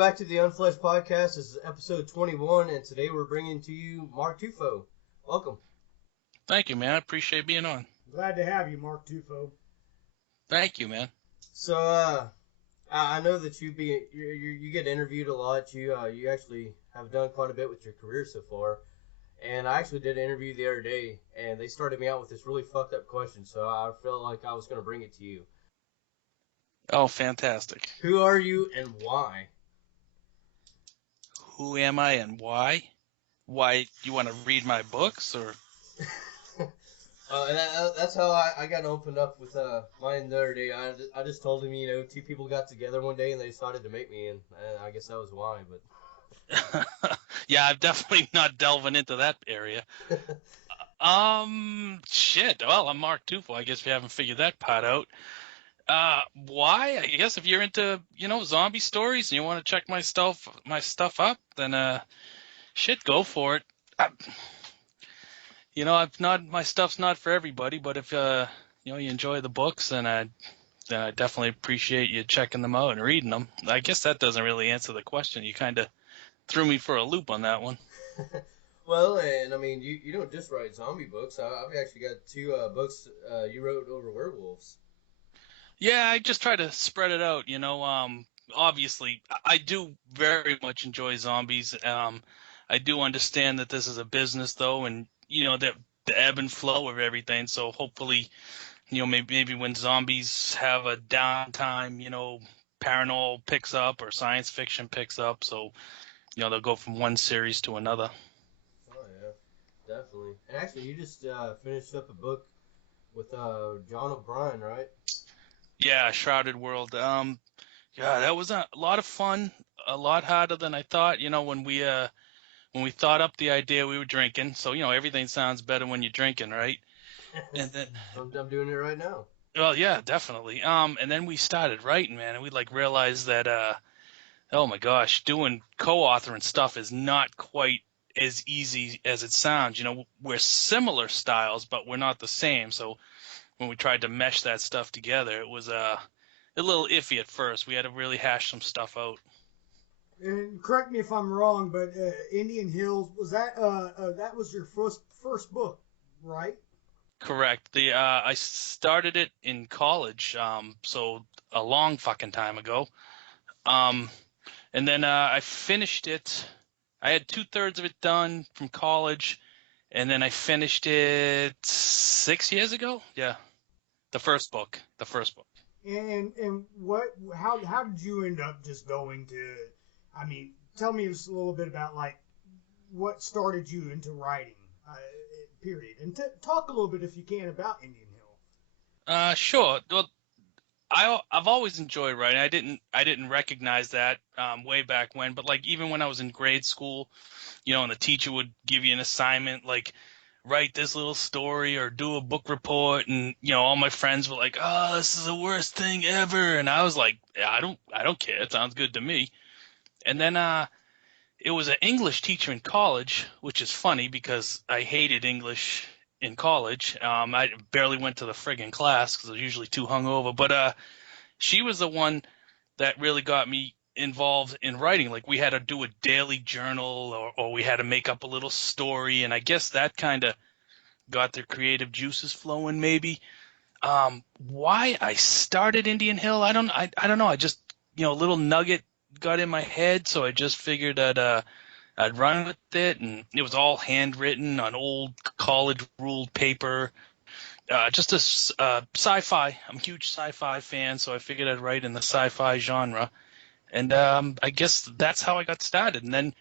back to the Unfleshed podcast. This is episode 21, and today we're bringing to you Mark Tufo. Welcome. Thank you, man. I appreciate being on. Glad to have you, Mark Tufo. Thank you, man. So, I know that you get interviewed a lot. You actually have done quite a bit with your career so far. And I actually did an interview the other day, and they started me out with this really fucked up question, so I felt like I was going to bring it to you. Oh, fantastic. Who are you and why? Who am I and why? Why, you want to read my books, or? That's how I got opened up with mine the other day. I just told him, two people got together one day and they decided to make me, and I guess that was why, but... Yeah, I'm definitely not delving into that area. Shit. Well, I'm Mark Tufo. I guess we haven't figured that part out. Why? I guess if you're into, zombie stories and you want to check my stuff up, then, shit, go for it. My stuff's not for everybody, but if, you enjoy the books, then I definitely appreciate you checking them out and reading them. I guess that doesn't really answer the question. You kind of threw me for a loop on that one. Well, and I mean, you don't just write zombie books. I've actually got two books you wrote over werewolves. Yeah, I just try to spread it out, obviously, I do very much enjoy zombies. I do understand that this is a business, though, and, the ebb and flow of everything. So hopefully, maybe when zombies have a downtime, paranormal picks up or science fiction picks up. So, they'll go from one series to another. Oh, yeah, definitely. And actually, you just finished up a book with John O'Brien, right? Yeah, Shrouded World. Yeah, that was a lot of fun, a lot harder than I thought. When we thought up the idea, we were drinking. So, everything sounds better when you're drinking, right? And then I'm doing it right now. Well, yeah, definitely. And then we started writing, man, and we realized that oh my gosh, doing co-authoring stuff is not quite as easy as it sounds. We're similar styles, but we're not the same. So when we tried to mesh that stuff together, it was a little iffy at first. We had to really hash some stuff out. And correct me if I'm wrong, but Indian Hills, was that that was your first book, right? Correct. I started it in college, so a long fucking time ago. And then I finished it. I had 2/3 of it done from college, and then I finished it 6 years ago. Yeah, the first book. And what? How did you end up just going to? I mean, tell me just a little bit about what started you into writing. Period. And talk a little bit, if you can, about Indian Hill. Sure. Well, I've always enjoyed writing. I didn't recognize that way back when, but even when I was in grade school, and the teacher would give you an assignment write this little story or do a book report, and all my friends were like, "Oh, this is the worst thing ever," and I was like, yeah, I don't care. It sounds good to me. And then it was an English teacher in college, which is funny because I hated English in college. I barely went to the friggin' class because I was usually too hungover. But she was the one that really got me involved in writing. We had to do a daily journal, or we had to make up a little story, and I guess that kind of got the creative juices flowing. Maybe why I started Indian Hill, I don't know. I just a little nugget got in my head, so I just figured I'd run with it, and it was all handwritten on old college-ruled paper. Just a sci-fi. I'm a huge sci-fi fan, so I figured I'd write in the sci-fi genre. And I guess that's how I got started. And then,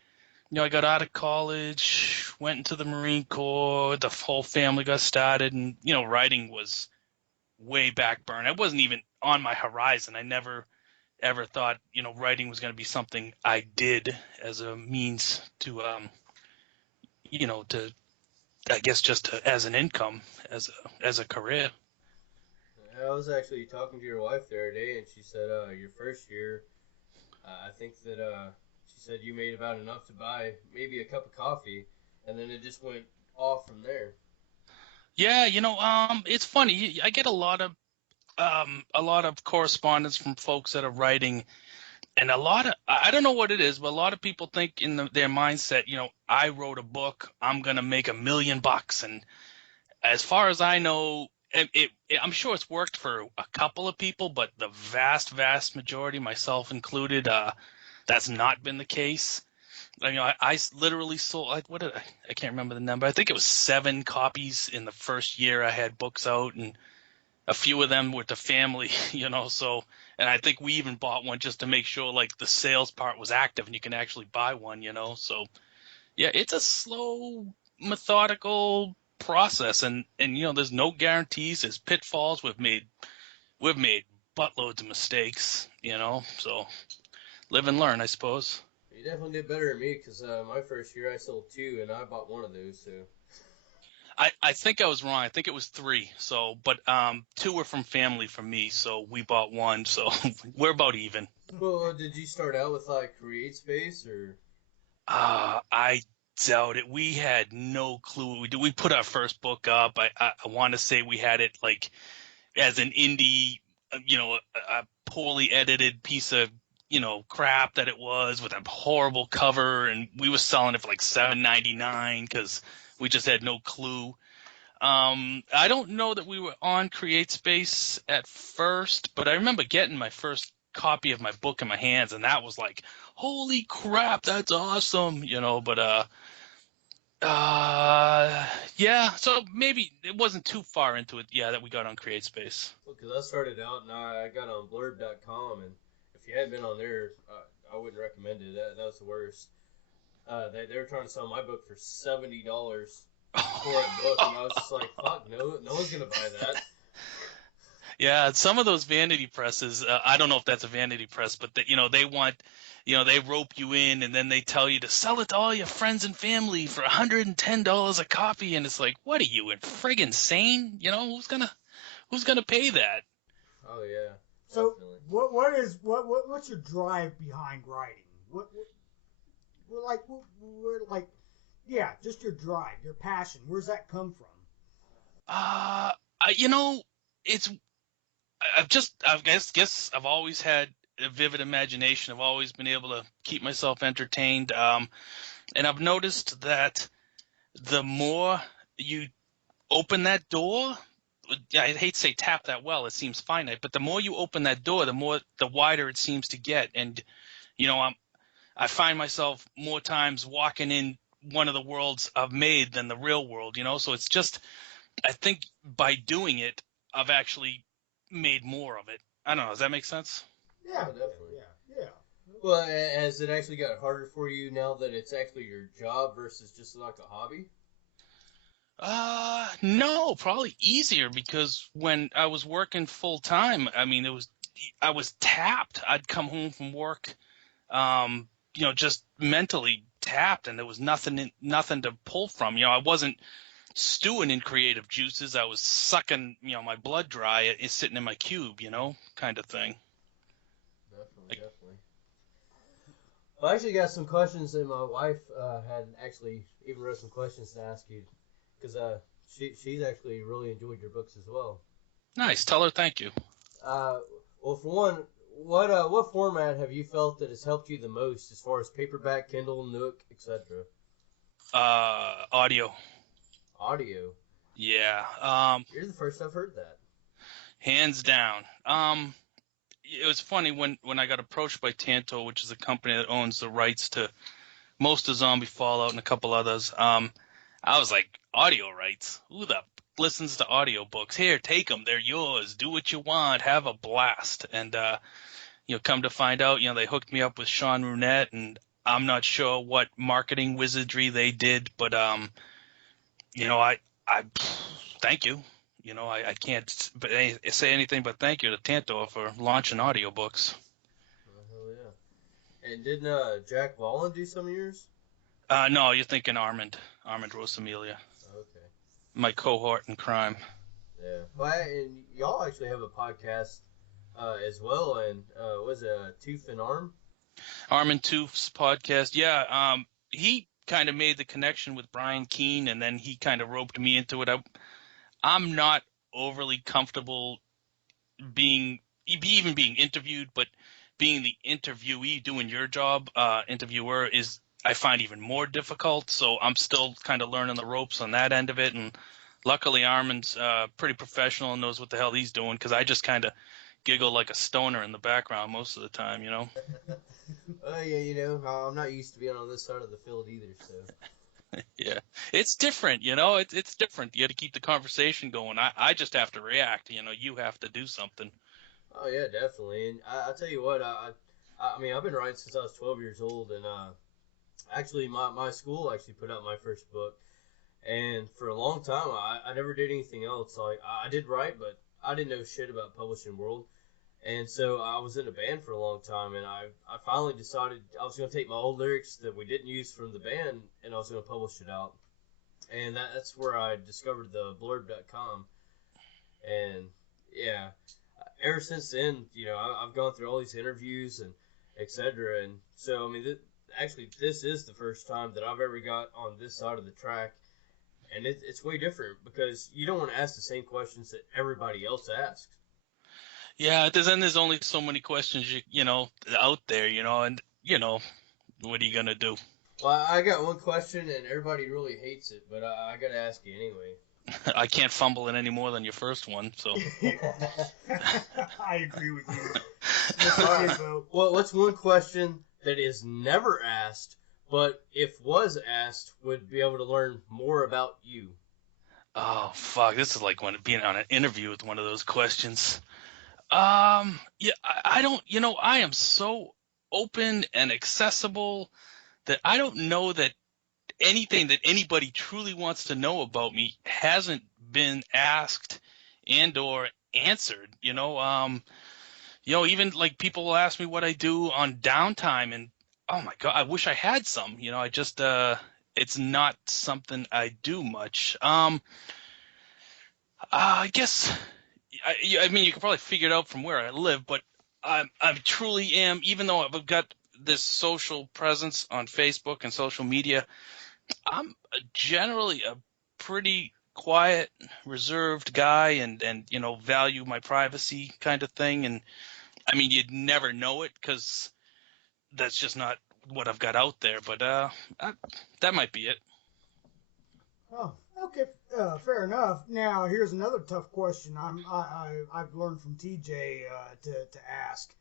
I got out of college, went into the Marine Corps, the whole family got started, and, writing was way back burn. It wasn't even on my horizon. I never ever thought, writing was going to be something I did as a means to, I guess as an income, as a career. I was actually talking to your wife the other day, and she said your first year, I think that she said you made about enough to buy maybe a cup of coffee, and then it just went off from there. Yeah, it's funny. I get a lot of correspondence from folks that are writing, And a lot of, I don't know what it is, but a lot of people think in their mindset, I wrote a book, I'm going to make $1 million. And as far as I know, I'm sure it's worked for a couple of people, but the vast, vast majority, myself included, that's not been the case. I literally sold, like, what did I can't remember the number. I think it was 7 copies in the first year I had books out, and a few of them with the family, so, and I think we even bought one just to make sure like the sales part was active and you can actually buy one, so yeah, it's a slow, methodical process, and there's no guarantees, there's pitfalls. We've made buttloads of mistakes, so live and learn, I suppose. You definitely did better than me because my first year I sold 2 and I bought one of those. So I think I was wrong. I think it was 3. So, but 2 were from family from me, so we bought one. So we're about even. well, did you start out with like Create Space or? I doubt it. We had no clue what we do. We put our first book up. I want to say we had it like as an indie, a poorly edited piece of crap that it was, with a horrible cover, and we were selling it for like $7.99 because we just had no clue. I don't know that we were on CreateSpace at first, but I remember getting my first copy of my book in my hands, and that was like, holy crap, that's awesome, but yeah, so maybe it wasn't too far into it, yeah, that we got on CreateSpace. Well, because I started out and I got on blurb.com, and if you hadn't been on there, I wouldn't recommend it. That was the worst. They were trying to sell my book for $70 for a book, and I was just like, fuck, no one's gonna buy that. Yeah, some of those vanity presses, I don't know if that's a vanity press, but they want, they rope you in, and then they tell you to sell it to all your friends and family for $110 a copy, and it's like, what are you, friggin' insane? Who's gonna pay that? Oh yeah. So Definitely. what's your drive behind writing? Yeah, just your drive, your passion. Where's that come from? Uh, it's I guess I've always had a vivid imagination. I've always been able to keep myself entertained. And I've noticed that the more you open that door, I hate to say tap that well, it seems finite, but the more you open that door, the wider it seems to get. And, I find myself more times walking in one of the worlds I've made than the real world, so it's just, I think by doing it, I've actually made more of it. I don't know. Does that make sense? Yeah, Oh, definitely. yeah. Well, has it actually got harder for you now that it's actually your job versus just like a hobby? No, probably easier, because when I was working full time, I mean, I was tapped. I'd come home from work, just mentally tapped, and there was nothing to pull from. I wasn't stewing in creative juices. I was sucking, my blood dry. It's sitting in my cube, kind of thing. Definitely. Well, I actually got some questions that my wife had actually even wrote some questions to ask you because she's actually really enjoyed your books as well. Nice. Tell her thank you. Well, for one, what format have you felt that has helped you the most as far as paperback, Kindle, Nook, etc.? Audio. Audio. Yeah. You're the first I've heard that. Hands down. It was funny when I got approached by Tanto, which is a company that owns the rights to most of Zombie Fallout and a couple others. I was like, audio rights? Who the listens to audiobooks? Here, take them. They're yours. Do what you want. Have a blast. And, come to find out, they hooked me up with Sean Runette, and I'm not sure what marketing wizardry they did, but, I thank you. I can't say anything but thank you to Tanto for launching audiobooks. Oh, hell yeah. And didn't Jack Wallen do some of yours? No, you're thinking Armand Rosamilia, Okay. my cohort in crime. Yeah. Well, and y'all actually have a podcast as well, and was it Tooth and Arm? Armand Tooth's podcast. Yeah, he kind of made the connection with Brian Keene, and then he kind of roped me into it. I'm not overly comfortable being interviewed, but being the interviewee, doing your job, interviewer, is I find even more difficult. So I'm still kind of learning the ropes on that end of it. And luckily, Armin's pretty professional and knows what the hell he's doing, because I just kind of giggle like a stoner in the background most of the time, you know? Oh yeah, you know, I'm not used to being on this side of the field either, so. Yeah, it's different, you know. It's different. You got to keep the conversation going. I just have to react. You know, you have to do something. Oh yeah, definitely. And I tell you what, I mean, I've been writing since I was 12 years old, and actually, my school actually put out my first book, and for a long time, I never did anything else. Like I did write, but I didn't know shit about publishing world. And so I was in a band for a long time, and I finally decided I was going to take my old lyrics that we didn't use from the band, and I was going to publish it out. And that's where I discovered the blurb.com. And yeah, ever since then, you know, I've gone through all these interviews and etc. And so, I mean, actually, this is the first time that I've ever got on this side of the track. And it's way different because you don't want to ask the same questions that everybody else asks. Yeah, there's only so many questions you know out there, you know, and you know what are you gonna do? Well, I got one question, and everybody really hates it, but I got to ask you anyway. I can't fumble it any more than your first one, so. I agree with you, Mr. Tufo. Well, what's one question that is never asked, but if was asked, would be able to learn more about you? Oh fuck, this is like when being on an interview with one of those questions. Yeah, I don't, you know, I am so open and accessible that I don't know that anything that anybody truly wants to know about me hasn't been asked and or answered, you know, even like people will ask me what I do on downtime, and oh my God, I wish I had some, you know, I just, it's not something I do much. I guess, I mean, you can probably figure it out from where I live, but I truly am, even though I've got this social presence on Facebook and social media, I'm generally a pretty quiet, reserved guy, and you know, value my privacy kind of thing. And I mean, you'd never know it because that's just not what I've got out there. But that might be it. Oh, okay, fair enough. Now, here's another tough question. I've learned from TJ to ask.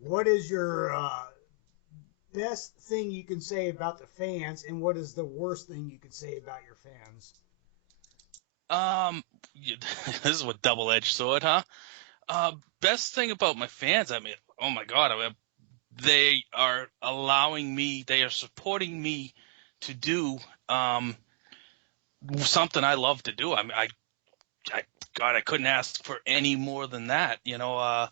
What is your best thing you can say about the fans, and what is the worst thing you can say about your fans? Um, this is a double-edged sword, huh? Best thing about my fans, I mean, oh my God, I mean, they are allowing me, they are supporting me to do something I love to do. I mean, God, I couldn't ask for any more than that, you know,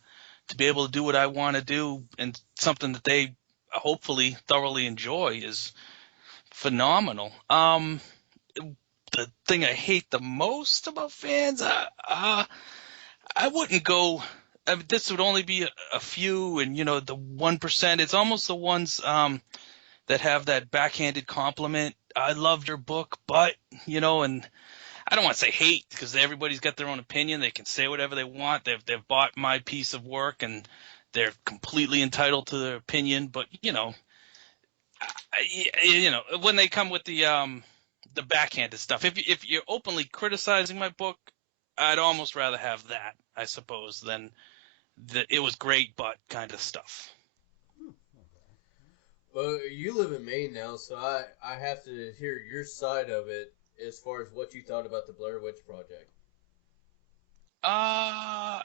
to be able to do what I want to do and something that they hopefully thoroughly enjoy is phenomenal. The thing I hate the most about fans, I wouldn't go. I mean, this would only be a few, and you know, the 1%. It's almost the ones that have that backhanded compliment. I loved your book, but you know, and I don't want to say hate because everybody's got their own opinion. They can say whatever they want. They've bought my piece of work and they're completely entitled to their opinion. But you know, you know, when they come with the backhanded stuff, if you're openly criticizing my book, I'd almost rather have that, I suppose, than the it was great but kind of stuff. Well, you live in Maine now, so I have to hear your side of it as far as what you thought about the Blair Witch Project. I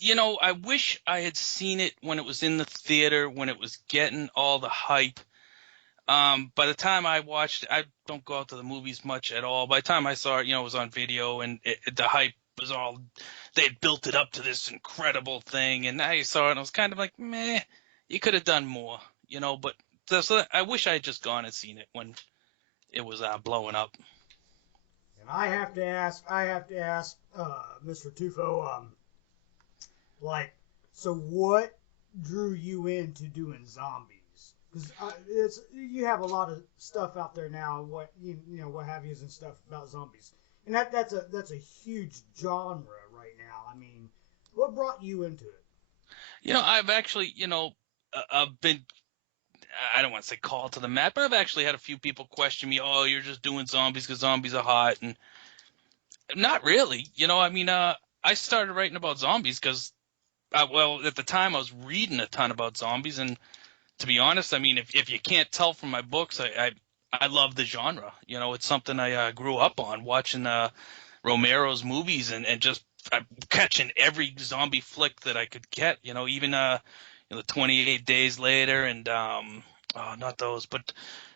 you know, I wish I had seen it when it was in the theater, when it was getting all the hype. By the time I watched, I don't go out to the movies much at all. By the time I saw it, you know, it was on video, and the hype was all, they had built it up to this incredible thing, and I saw it, and I was kind of like, meh, you could have done more, you know. But so I wish I had just gone and seen it when it was blowing up. And I have to ask, Mr. Tufo, like, so what drew you into doing zombies? Because it's you have a lot of stuff out there now, what have yous and stuff about zombies, and that's a huge genre right now. I mean, what brought you into it? I've actually, I've been, I don't want to say called to the mat, but I've actually had a few people question me, oh, you're just doing zombies because zombies are hot. And not really. I started writing about zombies because, well, at the time I was reading a ton about zombies. And to be honest, I mean, if you can't tell from my books, I love the genre. It's something I grew up on, watching Romero's movies and just catching every zombie flick that I could get. Even the 28 Days Later and oh, not those, but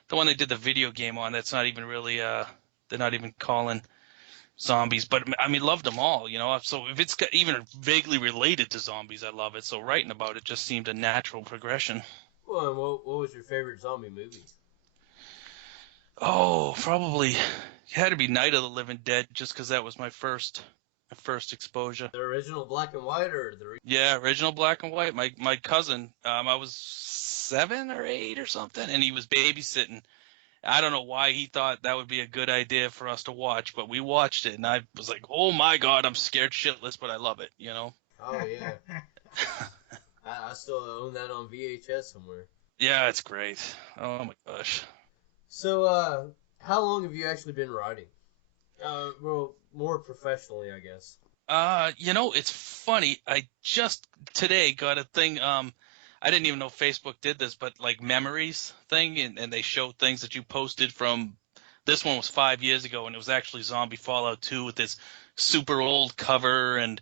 the one they did the video game on. That's not even really they're not even calling zombies, but I mean, loved them all. So if it's even vaguely related to zombies, I love it. So writing about it just seemed a natural progression. Well, and what was your favorite zombie movie? Oh, probably it had to be Night of the Living Dead, just because that was my first exposure. The original black and white or the? Yeah, original black and white. My cousin, I was 7 or 8 or something, and he was babysitting. I don't know why he thought that would be a good idea for us to watch, but we watched it, and I was like, "Oh my God, I'm scared shitless, but I love it." Oh yeah, I still own that on VHS somewhere. Yeah, it's great. Oh my gosh. So, how long have you actually been writing? Well, more professionally, I guess. It's funny. I just today got a thing. I didn't even know Facebook did this, but like memories thing, and they show things that you posted from. This one was 5 years ago, and it was actually Zombie Fallout 2 with this super old cover and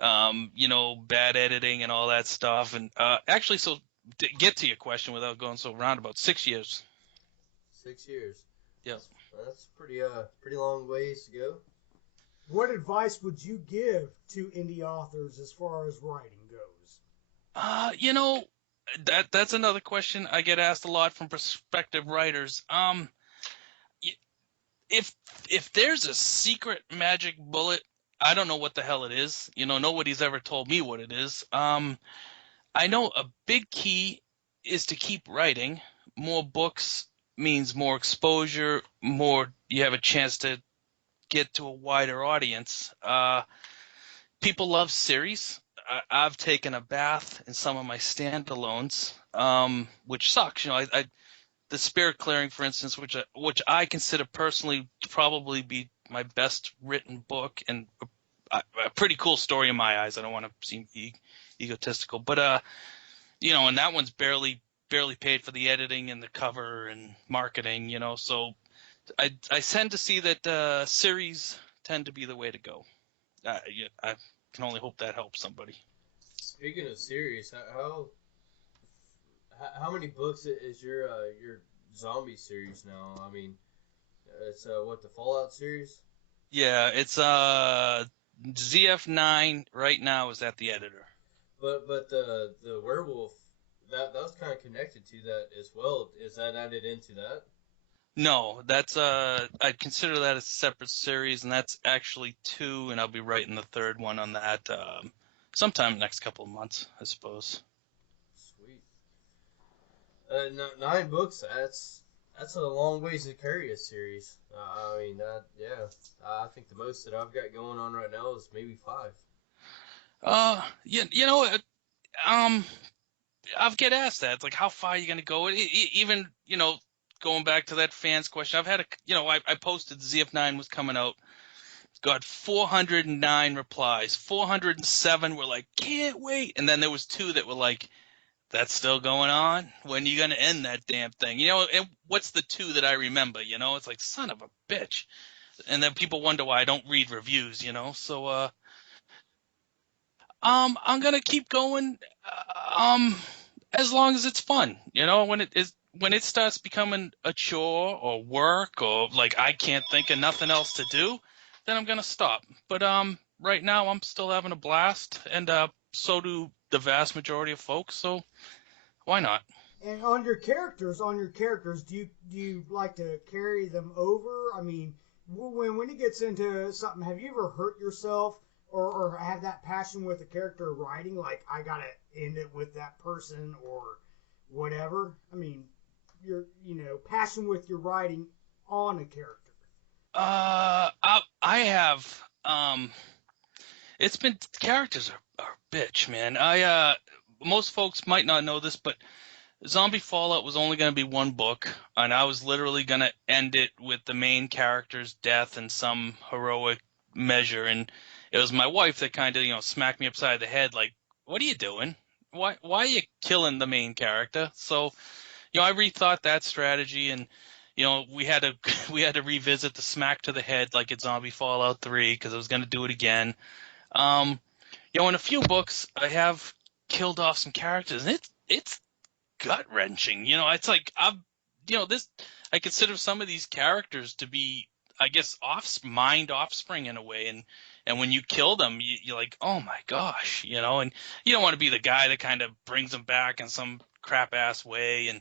bad editing and all that stuff. And actually, so to get to your question without going so roundabout, 6 years. 6 years. Yeah. That's pretty long ways to go. What advice would you give to indie authors as far as writing goes? That's another question I get asked a lot from prospective writers. If there's a secret magic bullet, I don't know what the hell it is. Nobody's ever told me what it is. I know a big key is to keep writing. More books means more exposure, more you have a chance to get to a wider audience. People love series. I've taken a bath in some of my standalones, which sucks. The Spirit Clearing, for instance, which I consider personally to probably be my best written book and a pretty cool story in my eyes. I don't want to seem egotistical, but and that one's barely paid for the editing and the cover and marketing. So I tend to see that series tend to be the way to go. Yeah, I can only hope that helps somebody. Speaking of series, how many books is your zombie series now? I mean, it's what, the Fallout series? Yeah, it's ZF9 right now is at the editor. But the werewolf, that was kind of connected to that as well. Is that added into that? No, that's I'd consider that a separate series, and that's actually 2, and I'll be writing the 3rd one on that sometime in the next couple of months, I suppose. Sweet. 9 books. That's a long ways to carry a series. I mean, yeah. I think the most that I've got going on right now is maybe 5. I've get asked that. It's like, how far are you going to go? Even, going back to that fans question, I've had I posted ZF9 was coming out. Got 409 replies. 407 were like, can't wait. And then there was 2 that were like, that's still going on? When are you going to end that damn thing? And what's the 2 that I remember? It's like, son of a bitch. And then people wonder why I don't read reviews, So, I'm going to keep going as long as it's fun. When it starts becoming a chore or work or like I can't think of nothing else to do, then I'm going to stop. But right now I'm still having a blast, and so do the vast majority of folks, so why not? And on your characters, do you like to carry them over? I mean, when it gets into something, have you ever hurt yourself or have that passion with a character writing? Like, I gotta end it with that person or whatever. I mean, your passion with your writing on a character. I have it's been characters are bitch, man. most folks might not know this, but Zombie Fallout was only going to be one book, and I was literally going to end it with the main character's death in some heroic measure. And it was my wife that kind of, smacked me upside the head, like, "What are you doing? Why are you killing the main character?" So, I rethought that strategy, and we had to we had to revisit the smack to the head like it's Zombie Fallout 3 because I was going to do it again. In a few books, I have killed off some characters, and it's gut wrenching. It's like this. I consider some of these characters to be, I guess, mind offspring in a way, and when you kill them, you're like, oh my gosh, and you don't want to be the guy that kind of brings them back in some crap ass way, and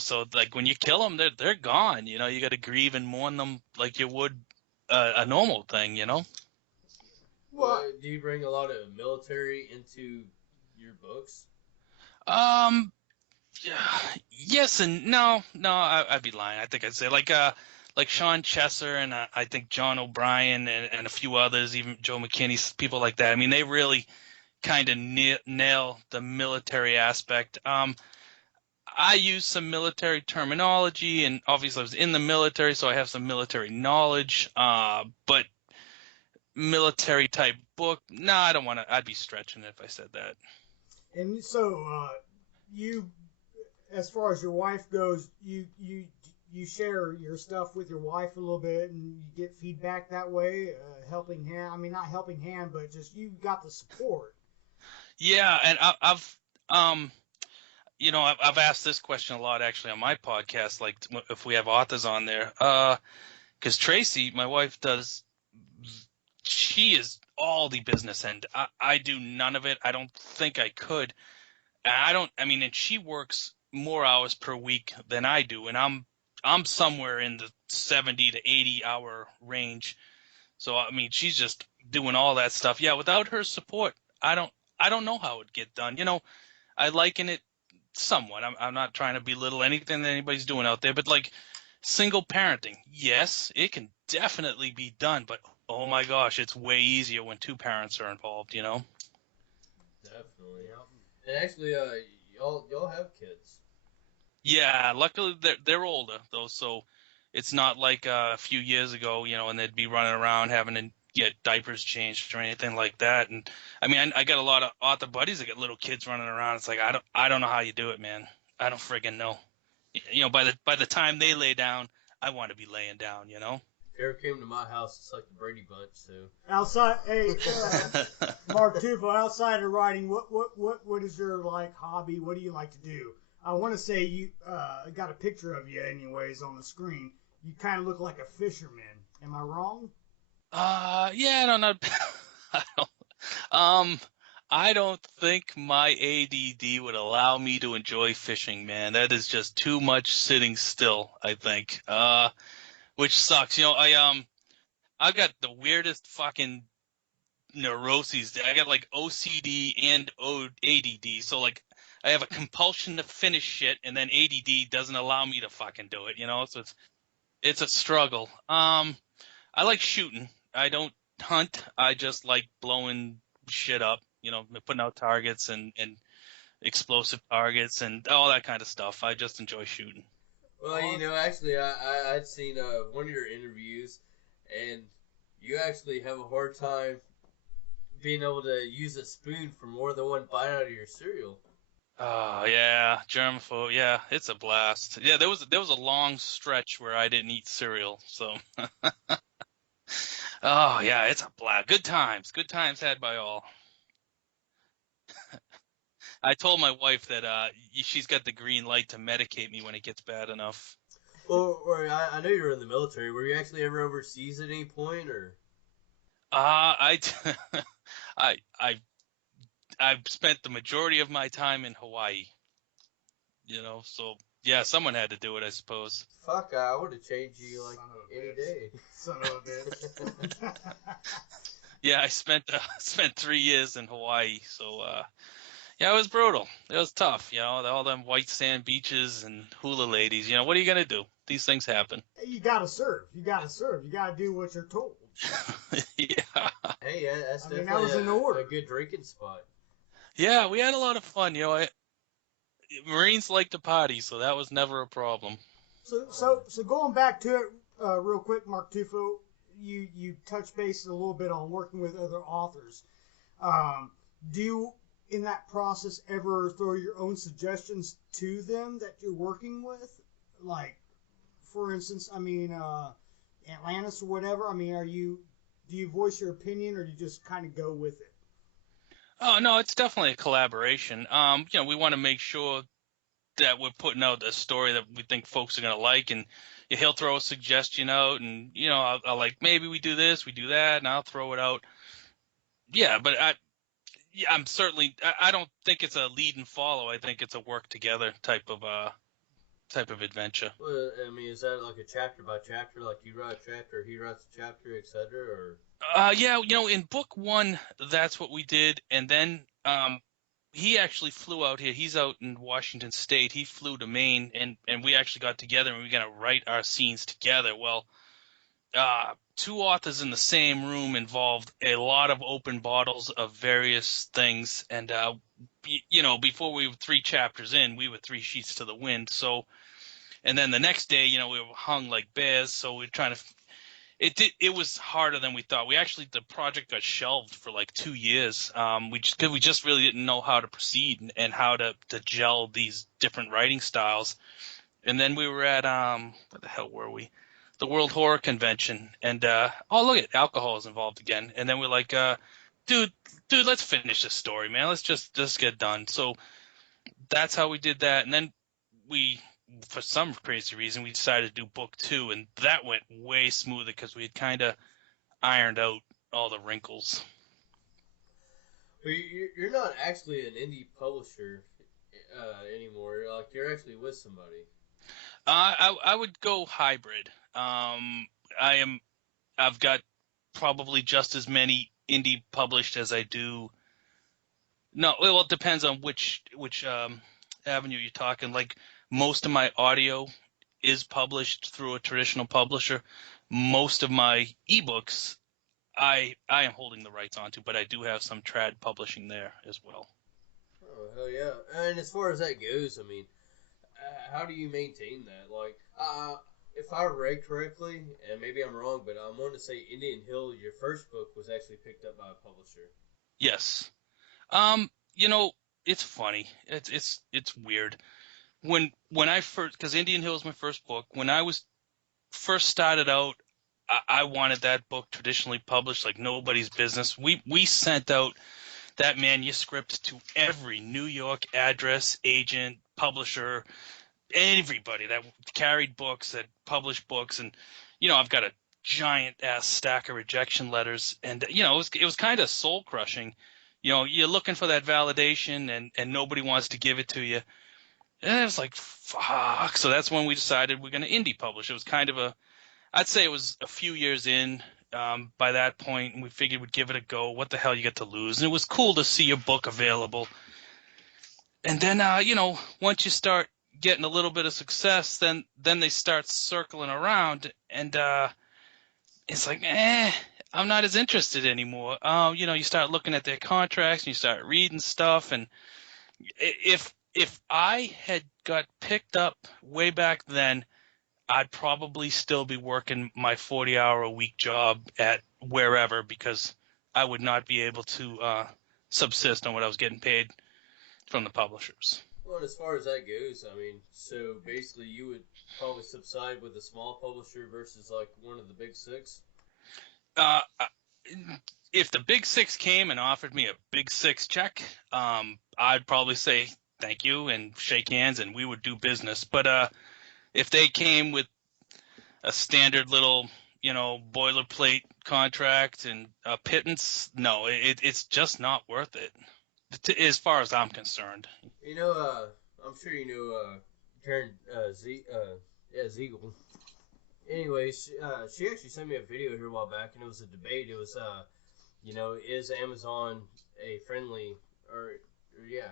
so like when you kill them, they're gone. You got to grieve and mourn them like you would a normal thing. Well, do you bring a lot of military into your books? Yeah, yes and no. No, I'd be lying. I think I'd say like Sean Chesser and I think John O'Brien and a few others, even Joe McKinney, people like that. I mean, they really kind of nail the military aspect. I use some military terminology, and obviously I was in the military, so I have some military knowledge. But military type book, no, I don't want to. I'd be stretching it if I said that. And so, you, as far as your wife goes, you share your stuff with your wife a little bit, and you get feedback that way, helping hand. I mean, not helping hand, but just you got the support. Yeah, and I've asked this question a lot actually on my podcast, like if we have authors on there, because Tracy, my wife, she is all the business end. I do none of it. I don't think I could. And she works more hours per week than I do, and I'm somewhere in the 70 to 80 hour range. So I mean, she's just doing all that stuff. Yeah, without her support, I don't know how it'd get done. I liken it somewhat. I'm not trying to belittle anything that anybody's doing out there, but like single parenting, yes, it can definitely be done, but oh my gosh, it's way easier when two parents are involved. Definitely. And actually, y'all have kids. Yeah, luckily they're older though, so it's not like a few years ago, and they'd be running around having to get diapers changed or anything like that. And I mean, I got a lot of author buddies that got little kids running around. It's like I don't know how you do it, man. I don't friggin' know. By the time they lay down, I want to be laying down. If you ever came to my house, it's like the Brady Bunch. So outside, hey, Mark Tufo, outside of writing, what is your like hobby? What do you like to do? I want to say you got a picture of you, anyways, on the screen. You kind of look like a fisherman. Am I wrong? Yeah, I don't know. I don't think my ADD would allow me to enjoy fishing, man. That is just too much sitting still, I think. Which sucks. I've got the weirdest fucking neuroses. I got like OCD and ADD. So like I have a compulsion to finish shit, and then ADD doesn't allow me to fucking do it, So it's a struggle. I like shooting. I don't hunt. I just like blowing shit up, putting out targets and explosive targets and all that kind of stuff. I just enjoy shooting. Well, actually, I'd seen one of your interviews, and you actually have a hard time being able to use a spoon for more than one bite out of your cereal. Oh yeah, germaphobe. Yeah, it's a blast. Yeah, there was a long stretch where I didn't eat cereal, so. Oh yeah, it's a blast. Good times had by all. I told my wife that she's got the green light to medicate me when it gets bad enough. Well, I know you were in the military. Were you actually ever overseas at any point, or? I've spent the majority of my time in Hawaii. So yeah, someone had to do it, I suppose. Fuck, I would have changed you like any day. Son of a bitch. Yeah, I spent 3 years in Hawaii, so yeah, it was brutal. It was tough, all them white sand beaches and hula ladies. What are you gonna do? These things happen. You gotta serve. You gotta do what you're told. Yeah. Hey, that's definitely that was an order. A good drinking spot. Yeah, we had a lot of fun. Marines like to party, so that was never a problem. So going back to it real quick, Mark Tufo, you touch base a little bit on working with other authors. Um, do you, in that process, ever throw your own suggestions to them that you're working with? Like, for instance, I mean, Atlantis or whatever. I mean, do you voice your opinion or do you just kind of go with it? Oh no, it's definitely a collaboration. We want to make sure that we're putting out a story that we think folks are gonna like, and he'll throw a suggestion out, and I'll like maybe we do this, we do that, and I'll throw it out. Yeah, but I'm certainly I don't think it's a lead and follow. I think it's a work together type of adventure. Well, I mean, is that like a chapter by chapter, like you write a chapter, he writes a chapter, etc., or? Yeah, in book one, that's what we did, and then he actually flew out here. He's out in Washington State. He flew to Maine, and we actually got together, and we were gonna write our scenes together. Well, two authors in the same room involved a lot of open bottles of various things, and before we were three chapters in, we were three sheets to the wind. So, and then the next day, we were hung like bears. So we were trying to. It was harder than we thought. The project got shelved for like 2 years. Because we just really didn't know how to proceed and how to gel these different writing styles. And then we were at what the hell were we? The World Horror Convention, and oh look, at alcohol is involved again. And then we're like, dude, let's finish this story, man. Let's get done. So that's how we did that. And then we, for some crazy reason, we decided to do book two, and that went way smoother because we had kind of ironed out all the wrinkles. Well, you're not actually an indie publisher anymore. Like you're actually with somebody. I would go hybrid. I've got probably just as many indie published as I do. No, well, it depends on which avenue you're talking. Like most of my audio is published through a traditional publisher. Most of my ebooks, I am holding the rights onto, but I do have some trad publishing there as well. Oh hell yeah! And as far as that goes, I mean, how do you maintain that? Like, if I read correctly, and maybe I'm wrong, but I'm going to say Indian Hill, your first book was actually picked up by a publisher. Yes. Um, you know, it's funny. It's weird. When I first, because Indian Hill is my first book. When I was first started out, I wanted that book traditionally published like nobody's business. We sent out that manuscript to every New York address, agent, publisher, everybody that carried books, that published books, and I've got a giant ass stack of rejection letters, and it was kind of soul crushing. You're looking for that validation, and nobody wants to give it to you. And it was like, fuck. So that's when we decided we're going to indie publish. It was kind of I'd say it was a few years in by that point, and we figured we'd give it a go. What the hell you got to lose? And it was cool to see your book available. And then, once you start getting a little bit of success, then they start circling around, and it's like, I'm not as interested anymore. You start looking at their contracts, and you start reading stuff, and if I had got picked up way back then, I'd probably still be working my 40-hour-a-week job at wherever, because I would not be able to subsist on what I was getting paid from the publishers. Well, as far as that goes, I mean, so basically you would probably subside with a small publisher versus like one of the big six. Uh, if the big six came and offered me a big six check, I'd probably say thank you and shake hands, and we would do business. But if they came with a standard little, boilerplate contract and a pittance, no, it's just not worth it, as far as I'm concerned. I'm sure you know Karen Ziegel. Anyway, she actually sent me a video here a while back, and it was a debate. It was, is Amazon a friendly, or yeah.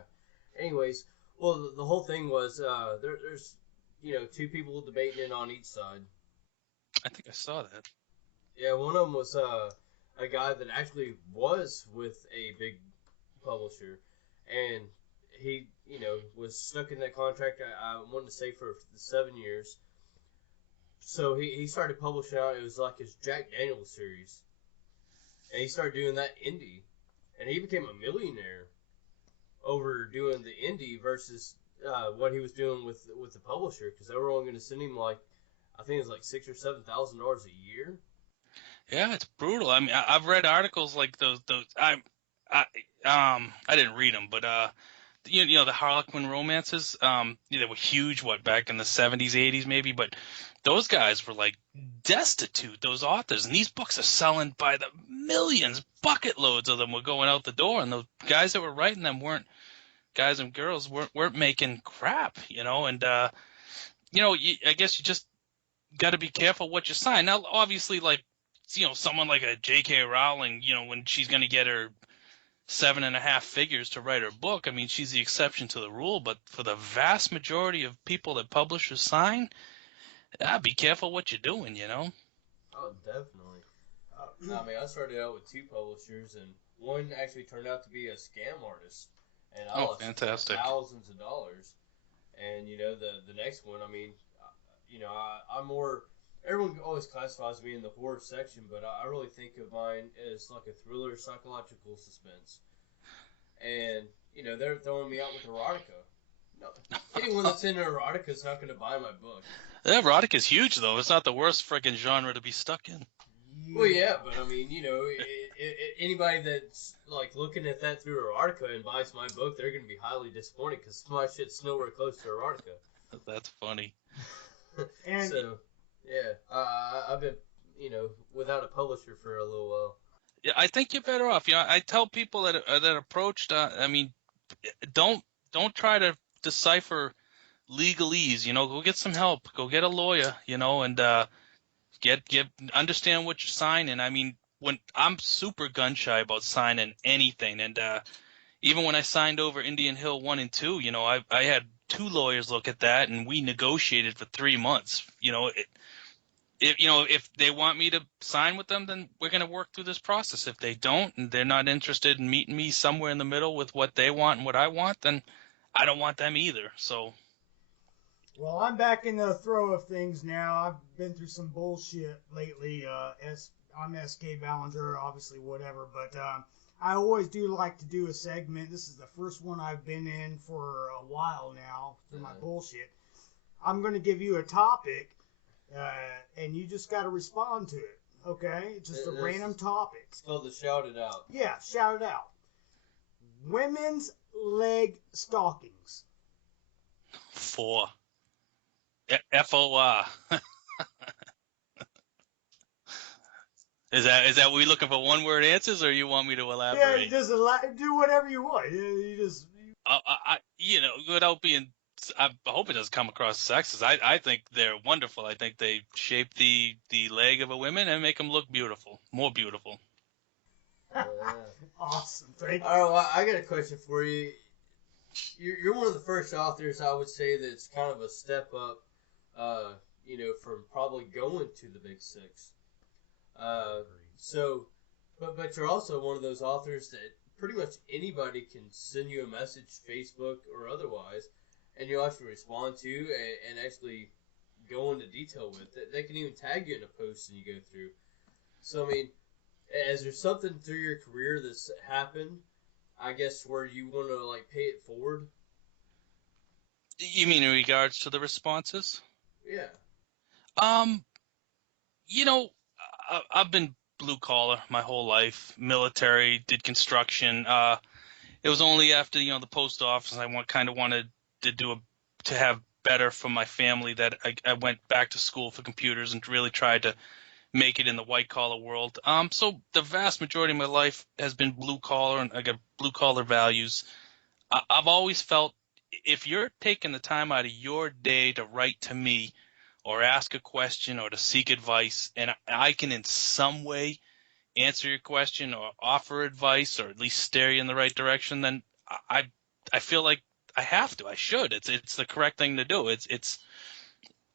Anyways, well, the whole thing was there's, two people debating it on each side. I think I saw that. Yeah, one of them was a guy that actually was with a big publisher, and he, was stuck in that contract. I wanted to say for the 7 years. So he started publishing out. It was like his Jack Daniels series, and he started doing that indie, and he became a millionaire over doing the indie versus what he was doing with the publisher, because they were only going to send him like, I think it was like $6,000 or $7,000 a year. Yeah, it's brutal. I mean, I've read articles like those. I didn't read them, but the Harlequin romances. They were huge. What, back in the 70s, 80s, maybe. But those guys were like destitute. Those authors, and these books are selling by the millions. Bucket loads of them were going out the door, and the guys that were writing them weren't guys and girls weren't making crap. And I guess you just got to be careful what you sign. Now, obviously, like, someone like a J.K. Rowling, when she's going to get her 7.5 figures to write her book, I mean, she's the exception to the rule. But for the vast majority of people that publishers sign, be careful what you're doing, Oh, definitely. I mean, I started out with 2 publishers, and one actually turned out to be a scam artist, and I lost fantastic. thousands of dollars. And the next one, I mean, I'm more. Everyone always classifies me in the horror section, but I really think of mine as like a thriller, psychological suspense. And they're throwing me out with erotica. No, anyone that's into erotica is not going to buy my book. Erotica is huge, though. It's not the worst freaking genre to be stuck in. Well, yeah, but I mean, anybody that's like looking at that through erotica and buys my book, they're going to be highly disappointed because my shit's nowhere close to erotica. That's funny. And So, yeah, I've been, without a publisher for a little while. Yeah, I think you're better off. I tell people that approached. I mean, don't try to decipher legalese. Go get some help. Go get a lawyer. And get understand what you're signing. I mean, when I'm super gun shy about signing anything, and even when I signed over Indian Hill 1 and 2, I had 2 lawyers look at that, and we negotiated for 3 months. If they want me to sign with them, then we're going to work through this process. If they don't, and they're not interested in meeting me somewhere in the middle with what they want and what I want, then I don't want them either. So, well, I'm back in the throw of things now. I've been through some bullshit lately. I'm SK Ballinger, obviously, whatever. But I always do like to do a segment. This is the first one I've been in for a while now for my bullshit. I'm going to give you a topic, and you just got to respond to it. Okay? Just a random topic. It's called the Shout It Out. Yeah, shout it out. Women's leg stockings. 4. FOR. Is that we looking for one word answers, or you want me to elaborate? Yeah, just do whatever you want. You just. Without being, I hope it doesn't come across sexist. I think they're wonderful. I think they shape the leg of a woman and make them look beautiful, more beautiful. Awesome. Thank you. All right, well, I got a question for you. You're one of the first authors I would say that's kind of a step up, from probably going to the Big Six. But you're also one of those authors that pretty much anybody can send you a message, Facebook or otherwise, and you'll actually respond to and actually go into detail with it. They can even tag you in a post and you go through. So, I mean, is there something through your career that's happened, I guess, where you want to, like, pay it forward? You mean in regards to the responses? Yeah. I've been blue collar my whole life, military, did construction. It was only after, the post office, I wanted to have better for my family that I went back to school for computers and really tried to make it in the white collar world. So the vast majority of my life has been blue collar, and I got blue collar values. I've always felt if you're taking the time out of your day to write to me or ask a question or to seek advice, and I can in some way answer your question or offer advice or at least steer you in the right direction, then I feel like I have to. I should. It's the correct thing to do. It's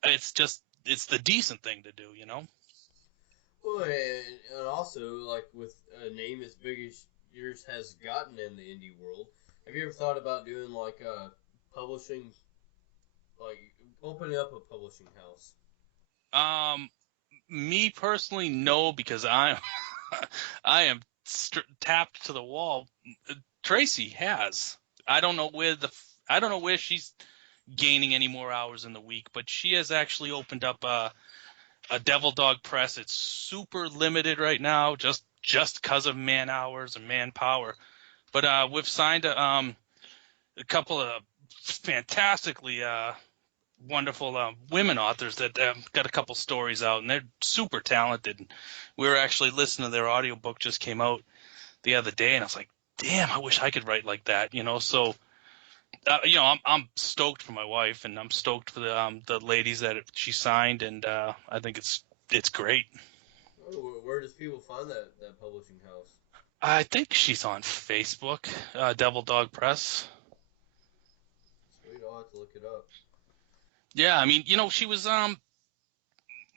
the decent thing to do, Well, and also, like, with a name as big as yours has gotten in the indie world, Have you ever thought about doing like publishing, like opening up a publishing house? Me personally, no, because I'm I am tapped to the wall. Tracy has. I don't know where I don't know where she's gaining any more hours in the week, but she has actually opened up a Devil Dog Press. It's super limited right now, just because of man hours and manpower. But we've signed a couple of fantastically wonderful women authors that got a couple stories out, and they're super talented. We were actually listening to their audiobook just came out the other day, and I was like, damn, I wish I could write like that, you know. So I'm stoked for my wife, and I'm stoked for the ladies that she signed, and I think it's great. Where does people find that publishing house? I think she's on Facebook, Devil Dog Press. Sweet, I'll have to look it up. Yeah, I mean, she was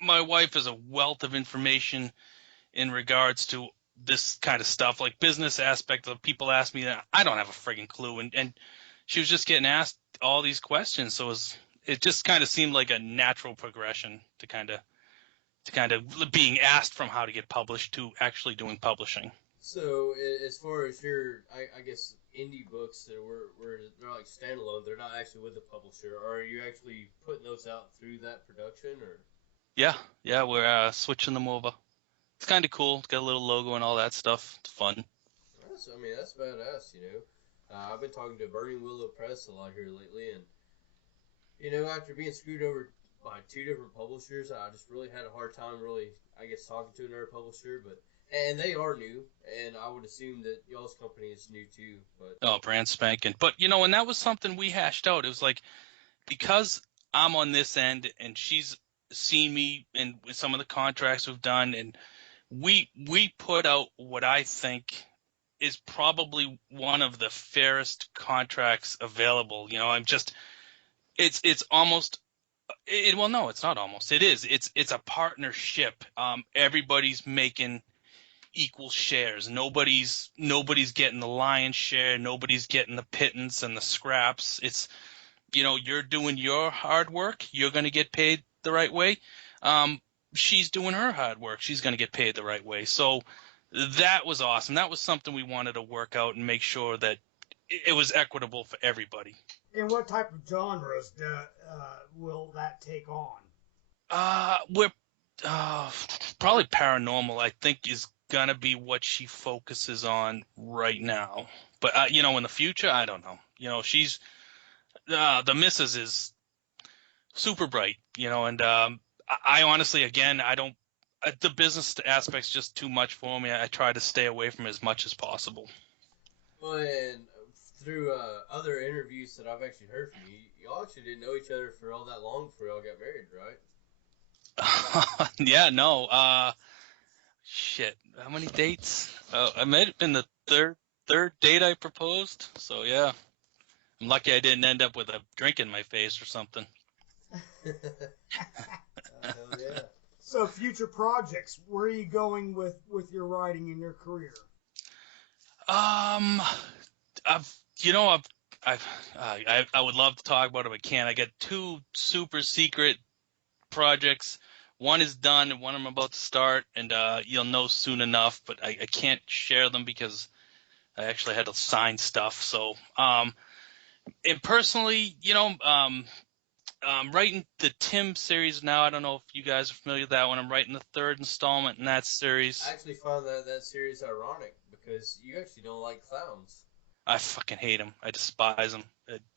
my wife is a wealth of information in regards to this kind of stuff, like business aspect of people ask me that I don't have a friggin' clue, and she was just getting asked all these questions, so it just kind of seemed like a natural progression to kind of being asked from how to get published to actually doing publishing. So as far as your, I guess indie books that were they're like standalone, they're not actually with the publisher. Are you actually putting those out through that production, or? Yeah, we're switching them over. It's kind of cool. It's got a little logo and all that stuff. It's fun. That's badass, you know. I've been talking to Burning Willow Press a lot here lately, and after being screwed over by two different publishers, I just really had a hard time really, I guess, talking to another publisher. But and they are new, and I would assume that y'all's company is new too. But Oh, brand spanking. But and that was something we hashed out. It was like, because I'm on this end and she's seen me and some of the contracts we've done, and we put out what I think is probably one of the fairest contracts available. I'm just it's almost well, no, it's not almost. It is. It's a partnership. Everybody's making equal shares. Nobody's getting the lion's share. Nobody's getting the pittance and the scraps. It's you're doing your hard work. You're going to get paid the right way. She's doing her hard work. She's going to get paid the right way. So that was awesome. That was something we wanted to work out and make sure that it was equitable for everybody. And what type of genres will that take on? We're probably paranormal, I think, is going to be what she focuses on right now. But, in the future, I don't know. She's the missus is super bright, and I honestly, again, I don't the business aspect's just too much for me. I try to stay away from it as much as possible. well, and through other interviews that I've actually heard from you, y'all actually didn't know each other for all that long before y'all got married, right? Yeah, no. Shit, how many dates? I might have been the third date I proposed. So yeah, I'm lucky I didn't end up with a drink in my face or something. Hell yeah. So future projects, where are you going with your writing in your career? I would love to talk about it, but can't. I got two super secret projects. One is done, and one I'm about to start, and you'll know soon enough. But I can't share them because I actually had to sign stuff. So, and personally, I'm writing the Tim series now. I don't know if you guys are familiar with that one. I'm writing the third installment in that series. I actually found that series ironic because you actually don't like clowns. I fucking hate them. I despise them.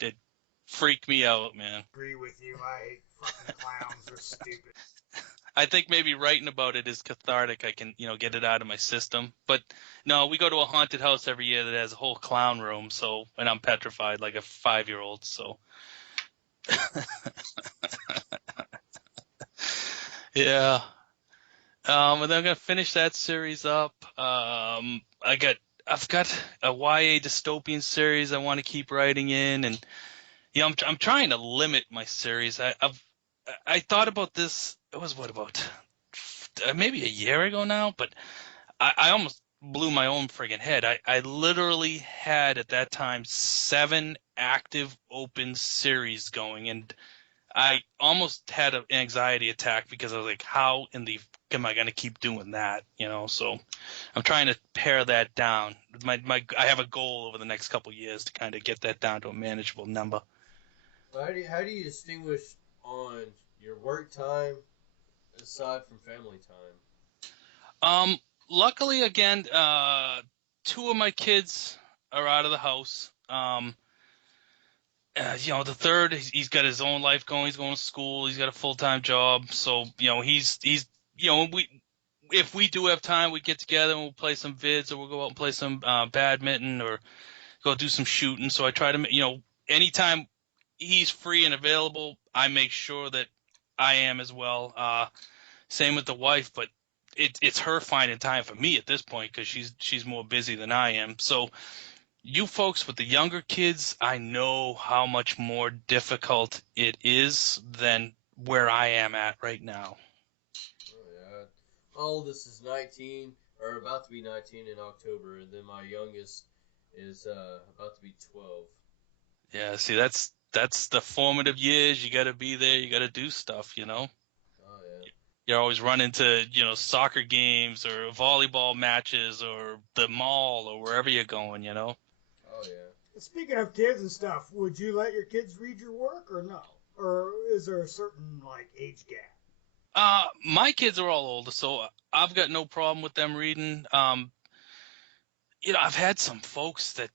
It freaked me out, man. I agree with you. I hate fucking clowns. They're stupid. I think maybe writing about it is cathartic. I can, get it out of my system. But no, we go to a haunted house every year that has a whole clown room. So, and I'm petrified like a 5-year-old. So, yeah. And then I'm gonna finish that series up. I've got a YA dystopian series I want to keep writing in, and I'm trying to limit my series. I thought about this. It was about maybe a year ago now, but I almost blew my own friggin' head. I literally had at that time 7 active open series going, and I almost had an anxiety attack because I was like, how in the am I going to keep doing that? So I'm trying to pare that down. I have a goal over the next couple of years to kind of get that down to a manageable number. So how do you distinguish on your work time aside from family time? Luckily, again, 2 of my kids are out of the house. The third, he's got his own life going. He's going to school. He's got a full-time job. So, he's if we do have time, we get together and we'll play some vids, or we'll go out and play some badminton, or go do some shooting. So I try to, anytime he's free and available, I make sure that I am as well. Same with the wife, but it's her finding time for me at this point because she's more busy than I am. So you folks with the younger kids, I know how much more difficult it is than where I am at right now. Oh, yeah. My oldest is 19, or about to be 19 in October, and then my youngest is about to be 12. Yeah, see, that's the formative years. You got to be there. You got to do stuff. Oh, yeah. You're always running to soccer games or volleyball matches or the mall or wherever you're going. Oh, yeah. Speaking of kids and stuff, would you let your kids read your work or no? Or is there a certain age gap? My kids are all older, so I've got no problem with them reading. I've had some folks that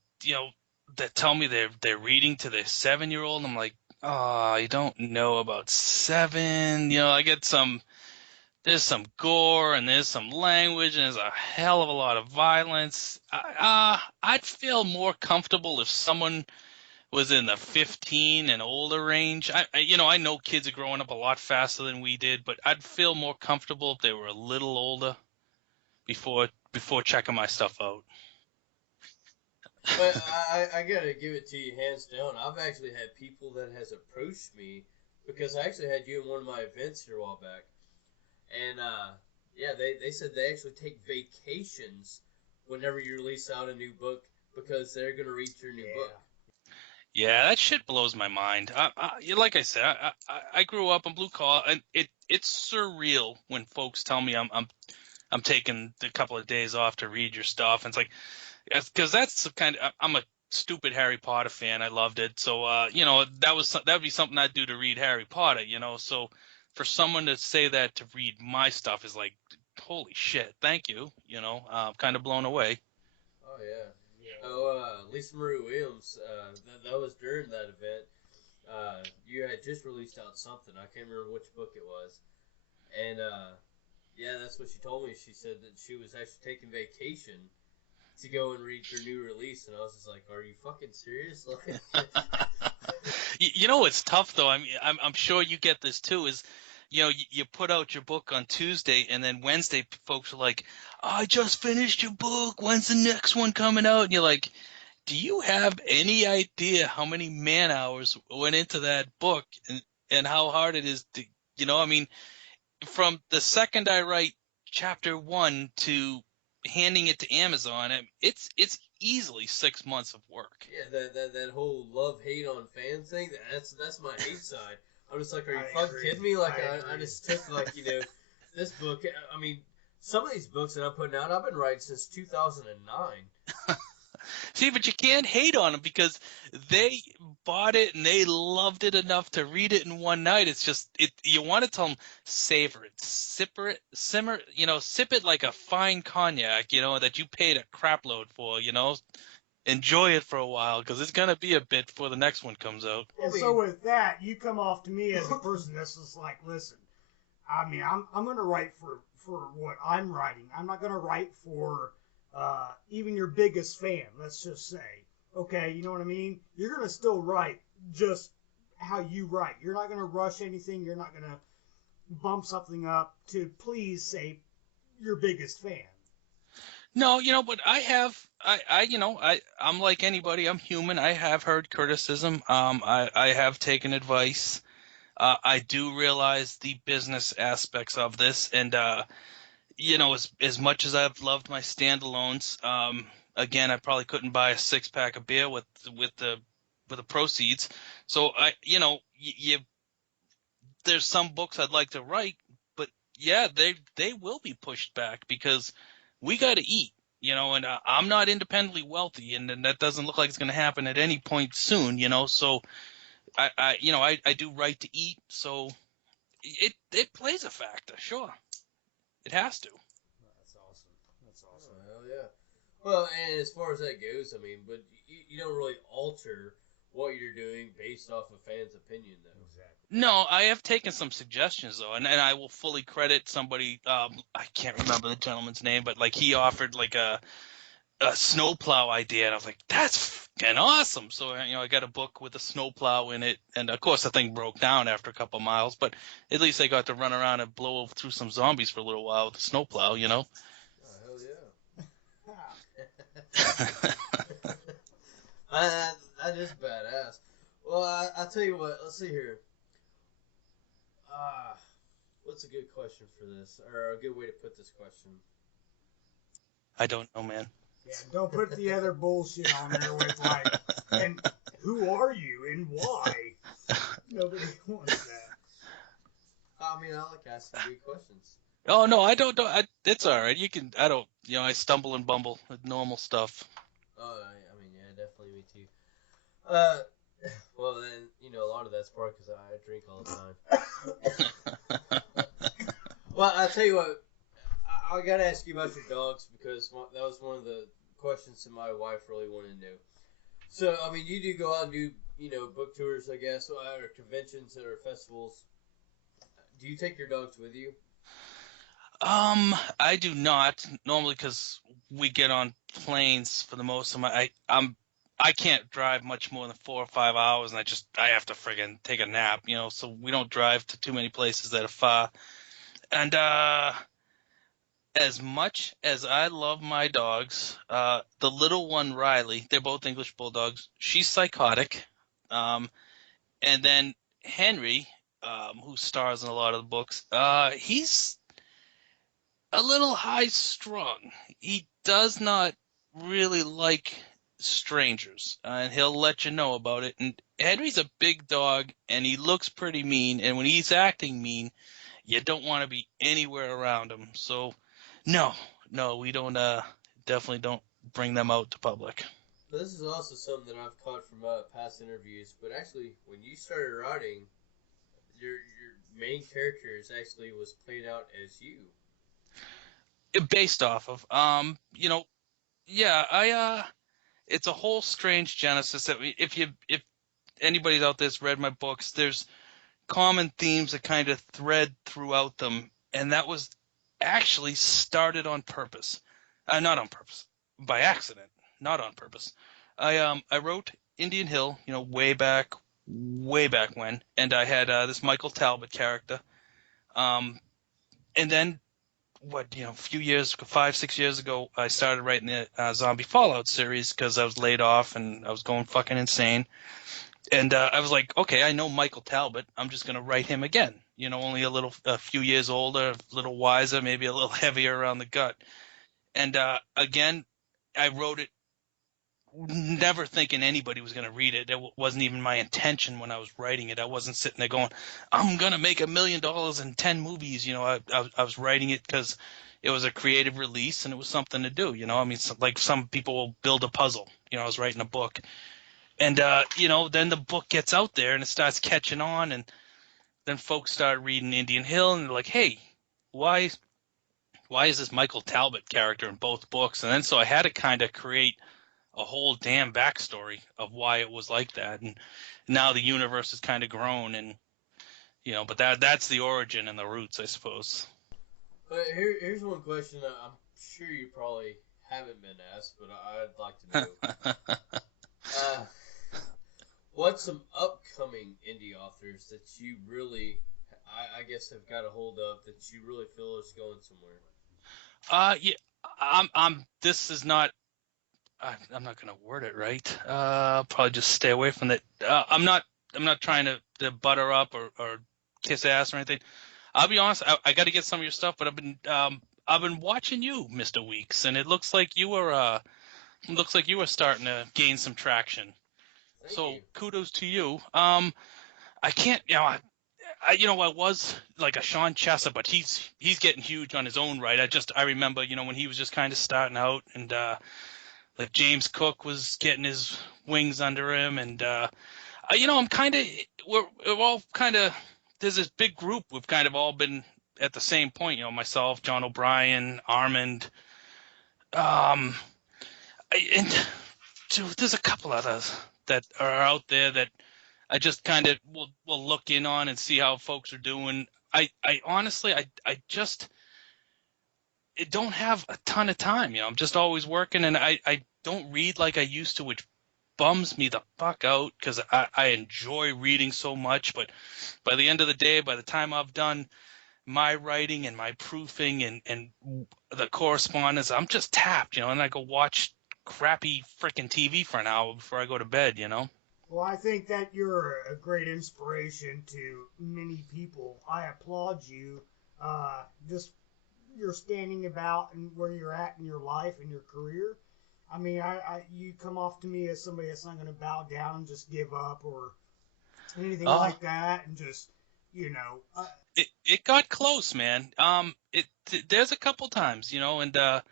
that tell me they're reading to their 7-year-old. And I'm like, oh, you don't know about 7. I get there's some gore and there's some language and there's a hell of a lot of violence. I'd feel more comfortable if someone was in the 15 and older range. I know kids are growing up a lot faster than we did, but I'd feel more comfortable if they were a little older before checking my stuff out. But I gotta give it to you hands down. I've actually had people that has approached me because I actually had you in one of my events here a while back. And, yeah, they said they actually take vacations whenever you release out a new book because they're going to read your new book. Yeah, that shit blows my mind. Like I said, I grew up in blue collar, and it's surreal when folks tell me I'm taking a couple of days off to read your stuff. And it's like, because that's the kind of, I'm a stupid Harry Potter fan. I loved it. So, that would be something I'd do to read Harry Potter, So for someone to say that to read my stuff is like, holy shit, thank you. I'm kind of blown away. Oh, yeah. Oh, Lisa Marie Williams, that was during that event. You had just released out something. I can't remember which book it was. And, yeah, that's what she told me. She said that she was actually taking vacation to go and read your new release. And I was just like, are you fucking serious? What's tough, though? I mean, I'm sure you get this, too, is, you put out your book on Tuesday, and then Wednesday folks are like, I just finished your book. When's the next one coming out? And you're like, do you have any idea how many man hours went into that book and how hard it is to, I mean, from the second I write chapter 1 to handing it to Amazon, it's easily 6 months of work. Yeah, that whole love-hate on fan thing, that's my hate side. I'm just like, are you fucking kidding me? Like, I just took, this book. I mean, some of these books that I'm putting out, I've been writing since 2009. See, but you can't hate on them because they bought it and they loved it enough to read it in one night. It's just, you want to tell them, savor it, simmer, sip it like a fine cognac, that you paid a crap load for, Enjoy it for a while because it's going to be a bit before the next one comes out. And so with that, you come off to me as a person that's just like, listen, I mean, I'm going to write for what I'm writing. I'm not going to write for even your biggest fan, let's just say. Okay, you know what I mean? You're going to still write just how you write. You're not going to rush anything. You're not going to bump something up to please say your biggest fan. No, but I'm like anybody. I'm human. I have heard criticism. I have taken advice. I do realize the business aspects of this, and as much as I've loved my standalones, again, I probably couldn't buy a 6-pack of beer with the proceeds. So there's some books I'd like to write, but yeah, they will be pushed back because we got to eat. And I'm not independently wealthy, and that doesn't look like it's going to happen at any point soon. So I do write to eat, so it plays a factor. Sure, it has to. That's awesome. That's Oh, awesome. hell yeah. Well, and as far as that goes, I mean, but you don't really alter what you're doing based off a fan's opinion, though. Exactly. No, I have taken some suggestions though, and I will fully credit somebody. I can't remember the gentleman's name, but like he offered like a snowplow idea, and I was like, that's fucking awesome. So I got a book with a snowplow in it, and of course the thing broke down after a couple miles, but at least I got to run around and blow through some zombies for a little while with the snowplow. Oh, hell yeah. That is badass. Well, I'll tell you what. Let's see here. What's a good question for this, or a good way to put this question? I don't know, man. Yeah, don't put the other bullshit on there with like, and who are you and why? Nobody wants that. I mean, I like asking good questions. Oh no, I don't. It's all right. You can. I don't. I stumble and bumble. Normal stuff. Oh, I mean, yeah, definitely me too. Well then, a lot of that's probably because I drink all the time. Well, I'll tell you what. I gotta ask you about your dogs because that was one of the questions that my wife really wanted to know. So, I mean, you do go out and do, book tours, I guess, or conventions or festivals. Do you take your dogs with you? I do not normally because we get on planes for the most of I can't drive much more than 4 or 5 hours, and I have to friggin' take a nap, so we don't drive to too many places that are far. And as much as I love my dogs, the little one Riley, they're both English bulldogs. She's psychotic. And then Henry, who stars in a lot of the books, he's a little high strung. He does not really like strangers, and he'll let you know about it. And Henry's a big dog, and he looks pretty mean. And when he's acting mean, you don't want to be anywhere around him. So, no, we don't. Definitely don't bring them out to public. But this is also something that I've caught from past interviews. But actually, when you started writing, your main character actually was played out as you. Based off of, yeah, it's a whole strange genesis that if anybody's out there's read my books, there's common themes that kind of thread throughout them, and that was actually started on purpose. Not on purpose, by accident, not on purpose. I wrote Indian Hill, way back when, and I had this Michael Talbot character, and then a few years, 5-6 years ago, I started writing the Zombie Fallout series because I was laid off and I was going fucking insane. And I was like, okay, I know Michael Talbot. I'm just going to write him again. Only a few years older, a little wiser, maybe a little heavier around the gut. And again, I wrote it never thinking anybody was going to read it. It wasn't even my intention when I was writing it. I wasn't sitting there going, I'm going to make $1 million in 10 movies. I was writing it because it was a creative release and it was something to do. I mean, like some people will build a puzzle. I was writing a book. And, then the book gets out there and it starts catching on. And then folks start reading Indian Hill and they're like, hey, why is this Michael Talbot character in both books? And then so I had to kind of create a whole damn backstory of why it was like that. And now the universe has kind of grown and, but that's the origin and the roots, I suppose. But here's one question that I'm sure you probably haven't been asked, but I'd like to know. What's some upcoming indie authors that you really, I guess, have got a hold of that you really feel is going somewhere? Yeah, this is not, I'm not going to word it right. Probably just stay away from it. I'm not trying to butter up or kiss ass or anything. I'll be honest. I got to get some of your stuff, but I've been I've been watching you, Mr. Weeks, and it looks like you are starting to gain some traction. Thank So you. kudos to you. I can't, I was like a Sean Chessa, but he's getting huge on his own right. I remember, when he was just kind of starting out, and like James Cook was getting his wings under him, and I'm kind of we're all kind of there's this big group. We've kind of all been at the same point. Myself, John O'Brien, Armand, um, and dude, there's a couple others that are out there that I just kind of will look in on and see how folks are doing. I honestly, I just don't have a ton of time. I'm just always working, and I don't read like I used to, which bums me the fuck out because I enjoy reading so much. But by the end of the day, by the time I've done my writing and my proofing and the correspondence, I'm just tapped, and I go watch crappy freaking TV for an hour before I go to bed. Well, I think that you're a great inspiration to many people. I applaud you. Just you're standing about and where you're at in your life and your career. I mean, you come off to me as somebody that's not going to bow down and just give up or anything Oh, like that, and just you know, uh, it got close, man. There's a couple times, and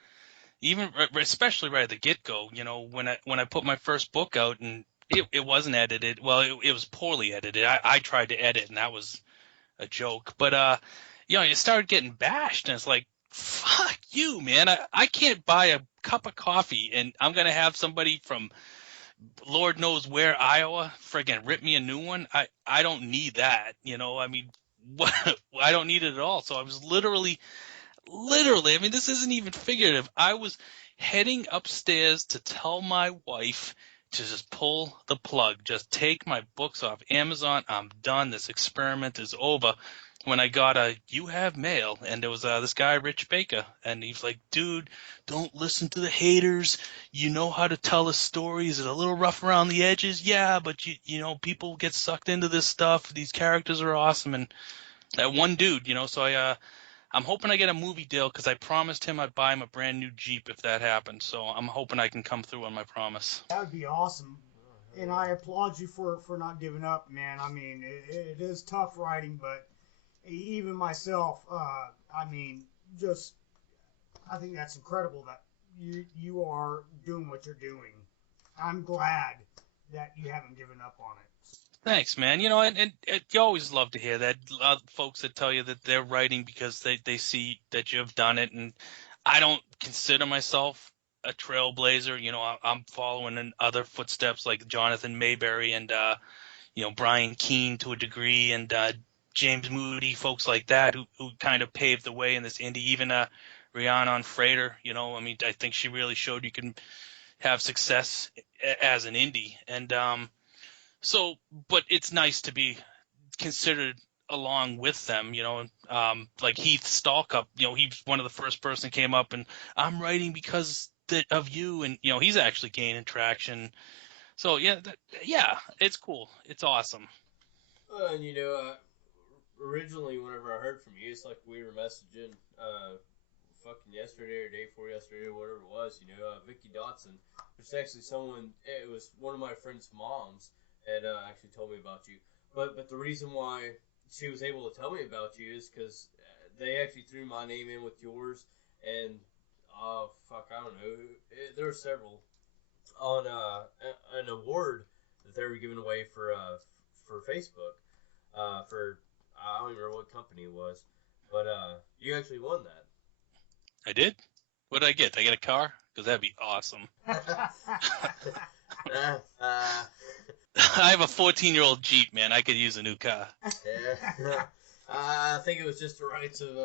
even especially right at the get go, when I put my first book out and it wasn't edited. Well, it was poorly edited. I tried to edit and that was a joke. But you started getting bashed and it's like, fuck you, man. I can't buy a cup of coffee and I'm gonna have somebody from Lord knows where, Iowa, friggin' rip me a new one. I don't need that. I mean, what, I don't need it at all. So I was literally, I mean, this isn't even figurative. I was heading upstairs to tell my wife to just pull the plug, just take my books off Amazon. I'm done. This experiment is over. When I got you have mail, and there was this guy, Rich Baker, and he's like, dude, don't listen to the haters. You know how to tell a story. Is it a little rough around the edges? Yeah, but people get sucked into this stuff. These characters are awesome. And that one dude, so I'm hoping I get a movie deal because I promised him I'd buy him a brand new Jeep if that happened. So I'm hoping I can come through on my promise. that would be awesome. Oh, hell And yeah. I applaud you for not giving up, man. I mean, it is tough writing, but even myself, I mean, just I think that's incredible that you are doing what you're doing. I'm glad that you haven't given up on it. Thanks, man. And you always love to hear that. Folks that tell you that they're writing because they see that you've done it. And I don't consider myself a trailblazer. I'm following in other footsteps like Jonathan Mayberry and, Brian Keene to a degree and James Moody, folks like that who kind of paved the way in this indie. Even Rhiannon Frater, I mean, I think she really showed you can have success as an indie. And so, but it's nice to be considered along with them, like Heath Stalkup, he's one of the first person came up and I'm writing because of you. And, he's actually gaining traction. So yeah, yeah, it's cool. It's awesome. And originally, whenever I heard from you, it's like we were messaging, fucking yesterday or day before yesterday or whatever it was. Vicky Dotson, which is actually someone. It was one of my friend's moms had actually told me about you. But the reason why she was able to tell me about you is because they actually threw my name in with yours, and fuck, I don't know. There were several on an award that they were giving away for Facebook for I don't even remember what company it was, but you actually won I did. What did I get? Did I get a car? Because that'd be awesome. that. I have a 14-year-old Jeep, man. I could use a new car. Yeah. I think it was just the rights of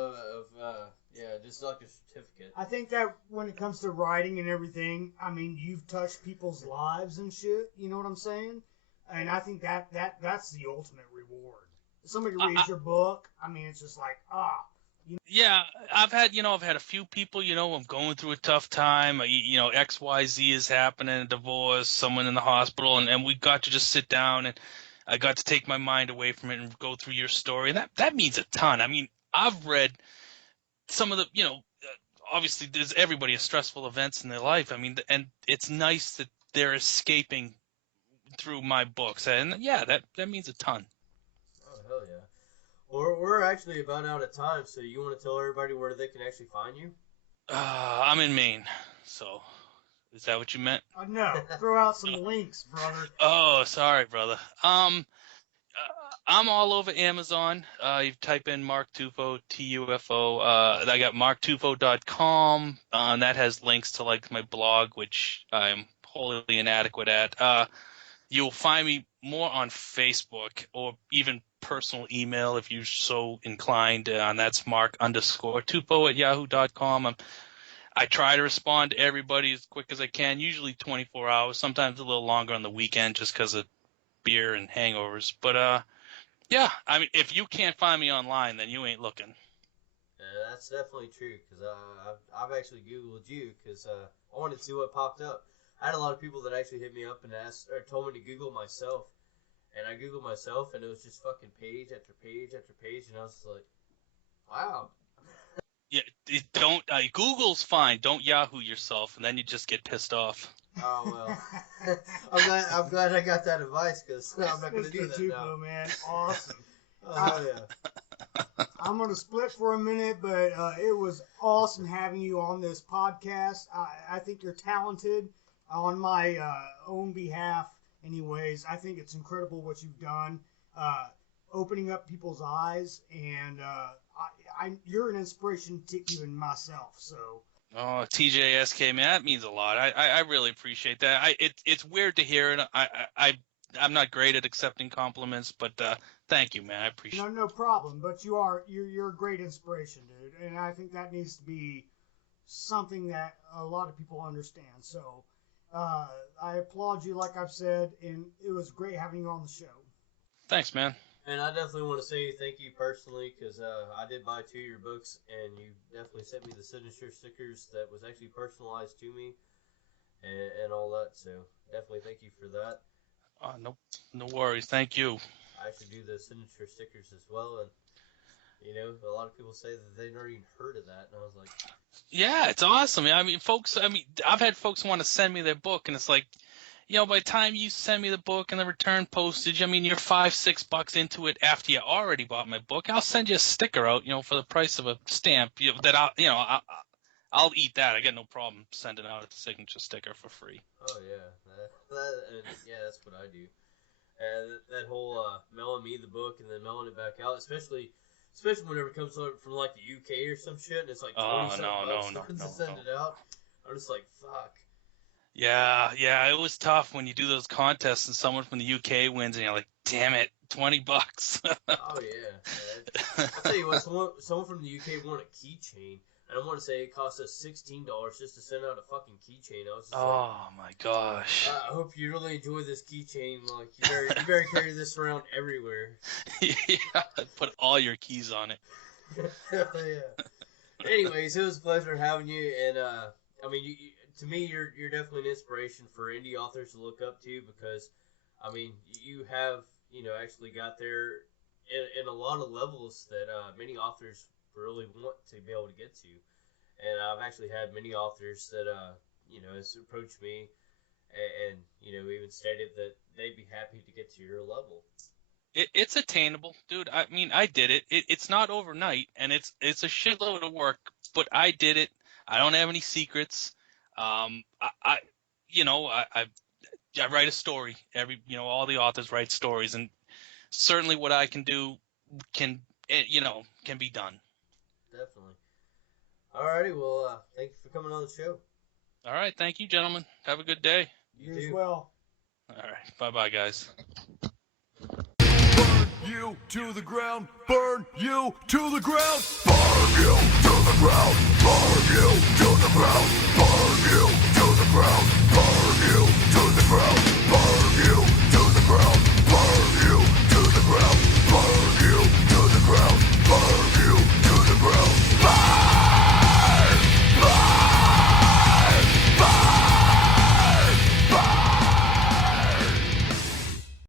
just like a certificate. I think that when it comes to writing and everything, I mean, you've touched people's lives and shit. You know what I'm saying? And I think that's the ultimate reward. Somebody reads your book. I mean, it's just like Yeah, I've had a few people, I'm going through a tough time. XYZ is happening, a divorce, someone in the hospital, and we got to just sit down and I got to take my mind away from it and go through your story. And that means a ton. I mean, I've read some of the, obviously there's everybody has stressful events in their life. I mean, and it's nice that they're escaping through my books, and yeah, that means a ton. Oh, hell yeah. We're actually about out of time, so you want to tell everybody where they can actually find you? I'm in Maine, so is that what you meant? No, throw out some links, brother. Oh, sorry, brother. I'm all over Amazon. You type in Mark Tufo, Tufo. I got marktufo.com. And that has links to like my blog, which I'm wholly inadequate at. You'll find me more on Facebook or even personal email if you're so inclined. And that's Mark_Tufo@yahoo.com. I try to respond to everybody as quick as I can, usually 24 hours, sometimes a little longer on the weekend just because of beer and hangovers. But yeah, I mean, if you can't find me online, then you ain't looking. Yeah, that's definitely true, because I've actually Googled you, because I wanted to see what popped up. I had a lot of people that actually hit me up and asked, or told me to Google myself, and I Googled myself, and it was just fucking page after page after page, and I was like, wow. Yeah, don't. Google's fine. Don't Yahoo yourself, and then you just get pissed off. Oh, well. I'm glad I got that advice, because I'm not going to do that now. Man, awesome. Oh, yeah. I'm going to split for a minute, but it was awesome having you on this podcast. I think you're talented. On my own behalf, anyways, I think it's incredible what you've done, opening up people's eyes, and you're an inspiration to even myself, so... Oh, TJSK, man, that means a lot. I really appreciate that. It's weird to hear it. I'm not great at accepting compliments, but thank you, man. I appreciate it. No problem. But you're a great inspiration, dude. And I think that needs to be something that a lot of people understand. So I applaud you, like I've said, and it was great having you on the show. Thanks, man. And I definitely want to say thank you personally, because I did buy 2 of your books, and you definitely sent me the signature stickers that was actually personalized to me, and all that. So definitely thank you for that. No worries. Thank you. I actually do the signature stickers as well, and you know, a lot of people say that they've never even heard of that, and I was like, yeah, it's awesome. I mean, I've had folks want to send me their book, and it's like, you know, by the time you send me the book and the return postage, I mean, you're $5-6 into it after you already bought my book. I'll send you a sticker out, you know, for the price of a stamp. I'll eat that. I got no problem sending out a signature sticker for free. oh yeah, yeah, that's what I do. And that whole mailing me the book and then mailing it back out, especially whenever it comes from like the UK or some shit, and it's like $27 to send it out. I'm just like, fuck. Yeah, it was tough when you do those contests and someone from the UK wins, and you're like, damn it, $20. Oh yeah. I'll tell you what, someone from the UK won a keychain, and I want to say it cost us $16 just to send out a fucking keychain. I was just my gosh. I hope you really enjoy this keychain. Like, you better carry this around everywhere. Yeah, put all your keys on it. Yeah. Anyways, it was a pleasure having you, and I mean, to me, you're definitely an inspiration for indie authors to look up to, because, I mean, you have, you know, actually got there in a lot of levels that many authors really want to be able to get to. And I've actually had many authors that, you know, has approached me and, you know, even stated that they'd be happy to get to your level. It's attainable, dude. I mean, I did it. It's not overnight, and it's a shitload of work, but I did it. I don't have any secrets. I write a story. All the authors write stories, and certainly what I can do can be done. Definitely. Alrighty, well, thank you for coming on the show. All right, thank you, gentlemen. Have a good day. You as well. All right, bye-bye, guys. Burn you to the ground, burn you to the ground, burn you to the ground, burn you to the ground, burn you to the ground, burn you to the ground.